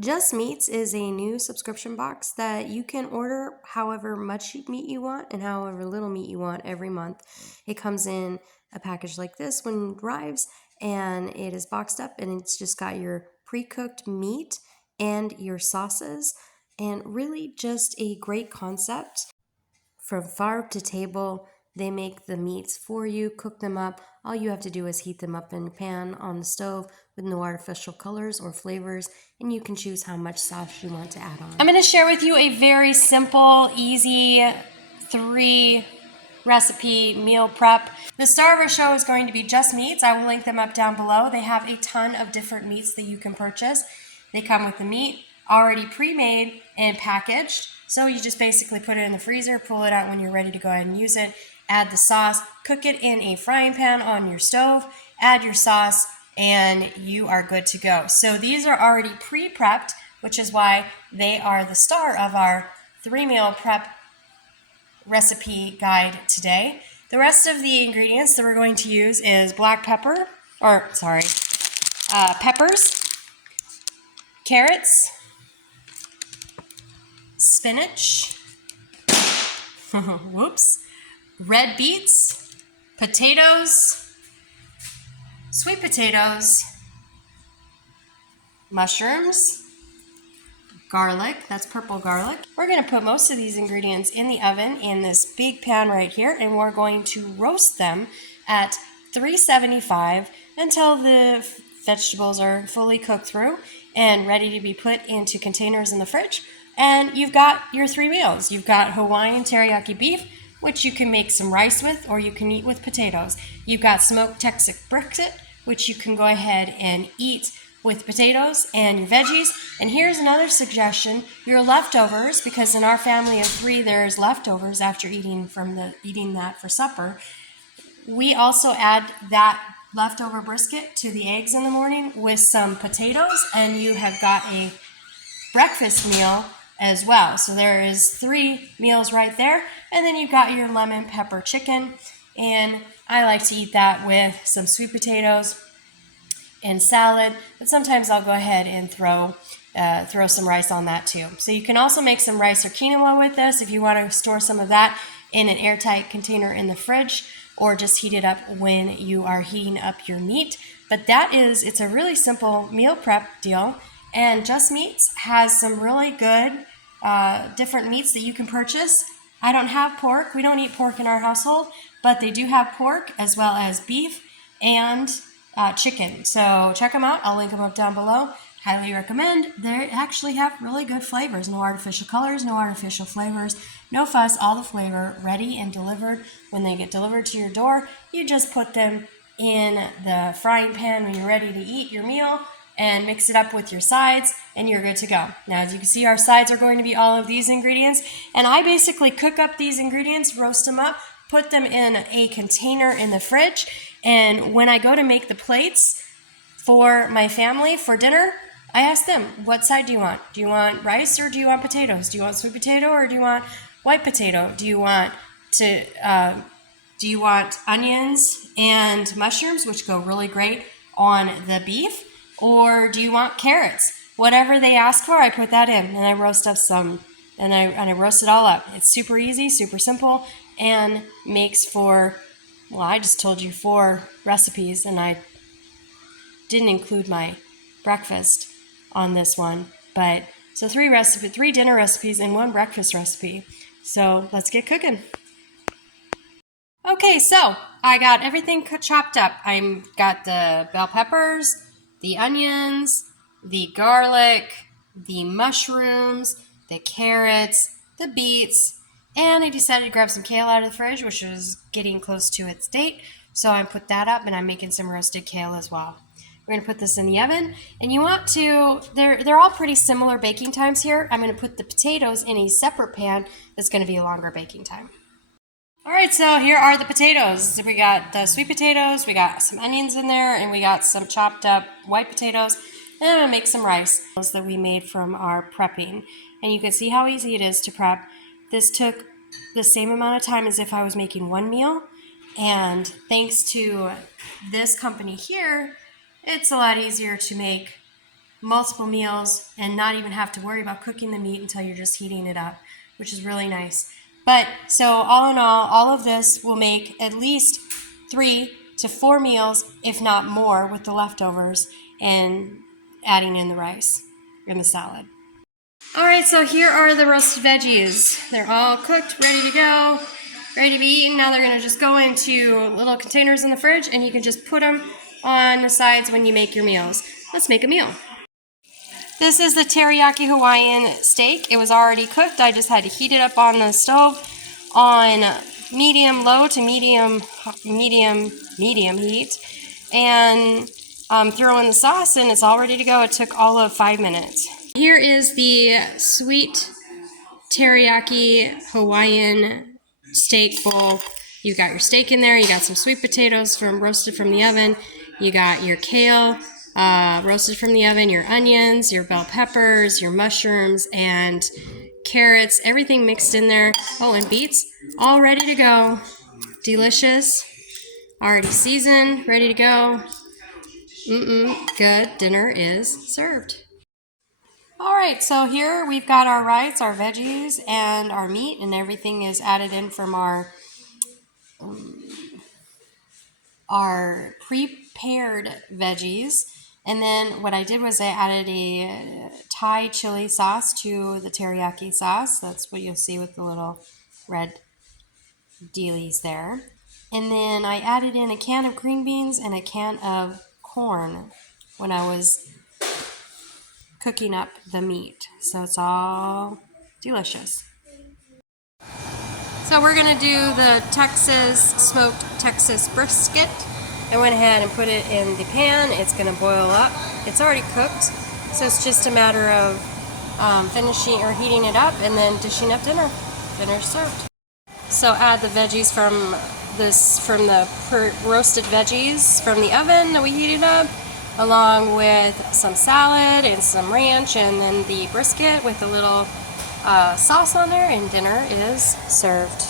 Just Meats is a new subscription box that you can order however much meat you want and however little meat you want every month. It comes in a package like this when it arrives, and it is boxed up, and it's just got your pre-cooked meat and your sauces, and really just a great concept. From farm to table, they make the meats for you, cook them up. All you have to do is heat them up in a pan on the stove with no artificial colors or flavors, and you can choose how much sauce you want to add on. I'm going to share with you a very simple, easy 3 recipe meal prep. The star of our show is going to be Just Meats. I will link them up down below. They have a ton of different meats that you can purchase. They come with the meat already pre-made and packaged. So you just basically put it in the freezer, pull it out when you're ready to go ahead and use it, add the sauce, cook it in a frying pan on your stove, add your sauce, and you are good to go. So these are already pre-prepped, which is why they are the star of our 3-meal prep recipe guide today. The rest of the ingredients that we're going to use is peppers, carrots, spinach, red beets, potatoes, sweet potatoes, mushrooms, garlic, that's purple garlic. We're going to put most of these ingredients in the oven in this big pan right here, and we're going to roast them at 375 until the vegetables are fully cooked through and ready to be put into containers in the fridge. And you've got your 3 meals. You've got Hawaiian teriyaki beef, which you can make some rice with, or you can eat with potatoes. You've got smoked Texas brisket, which you can go ahead and eat with potatoes and your veggies. And here's another suggestion: your leftovers, because in our family of 3 there's leftovers after eating that for supper. We also add that leftover brisket to the eggs in the morning with some potatoes, and you have got a breakfast meal as well. So there is 3 meals right there. And then you've got your lemon pepper chicken, and I like to eat that with some sweet potatoes and salad, but sometimes I'll go ahead and throw some rice on that too. So you can also make some rice or quinoa with this if you want to store some of that in an airtight container in the fridge, or just heat it up when you are heating up your meat. But it's a really simple meal prep deal, and Just Meats has some really good different meats that you can purchase. I don't have pork. We don't eat pork in our household, but they do have pork as well as beef and chicken. So check them out. I'll link them up down below. Highly recommend. They actually have really good flavors. No artificial colors, no artificial flavors, no fuss, all the flavor ready and delivered. When they get delivered to your door, you just put them in the frying pan when you're ready to eat your meal and mix it up with your sides, and you're good to go. Now, as you can see, our sides are going to be all of these ingredients, and I basically cook up these ingredients, roast them up, put them in a container in the fridge, and when I go to make the plates for my family for dinner, I ask them, what side do you want? Do you want rice or do you want potatoes? Do you want sweet potato or do you want white potato? Do you want onions and mushrooms, which go really great on the beef? Or do you want carrots? Whatever they ask for, I put that in, and I roast up some, and I roast it all up. It's super easy, super simple, and makes for, well, I just told you 4 recipes, and I didn't include my breakfast on this one. But so 3 dinner recipes and 1 breakfast recipe. So let's get cooking. Okay, so I got everything chopped up. I got the bell peppers, the onions, the garlic, the mushrooms, the carrots, the beets, and I decided to grab some kale out of the fridge, which was getting close to its date. So I put that up, and I'm making some roasted kale as well. We're going to put this in the oven, and you want to, they're all pretty similar baking times here. I'm going to put the potatoes in a separate pan that's going to be a longer baking time. All right, so here are the potatoes. We got the sweet potatoes, we got some onions in there, and we got some chopped up white potatoes. And I'm gonna make some rice that we made from our prepping. And you can see how easy it is to prep. This took the same amount of time as if I was making 1 meal. And thanks to this company here, it's a lot easier to make multiple meals and not even have to worry about cooking the meat until you're just heating it up, which is really nice. But so all in all of this will make at least 3 to 4 meals, if not more, with the leftovers and adding in the rice and the salad. All right, so here are the roasted veggies. They're all cooked, ready to go, ready to be eaten. Now they're gonna just go into little containers in the fridge, and you can just put them on the sides when you make your meals. Let's make a meal. This is the teriyaki Hawaiian steak. It was already cooked. I just had to heat it up on the stove on medium low to medium heat, and throw in the sauce, and it's all ready to go. It took all of 5 minutes. Here is the sweet teriyaki Hawaiian steak bowl. You got your steak in there. You got some sweet potatoes roasted from the oven. You got your kale roasted from the oven, your onions, your bell peppers, your mushrooms, and carrots, everything mixed in there. Oh, and beets, all ready to go. Delicious, already seasoned, ready to go. Good. Dinner is served. All right, so here we've got our rice, our veggies, and our meat, and everything is added in from our prepared veggies. And then what I did was I added a Thai chili sauce to the teriyaki sauce. That's what you'll see with the little red dealies there. And then I added in a can of green beans and a can of corn when I was cooking up the meat. So it's all delicious. So we're going to do the smoked Texas brisket. I went ahead and put it in the pan. It's going to boil up. It's already cooked, so it's just a matter of finishing or heating it up and then dishing up dinner. Dinner's served. So add the veggies from the roasted veggies from the oven that we heated up, along with some salad and some ranch, and then the brisket with a little sauce on there, and dinner is served.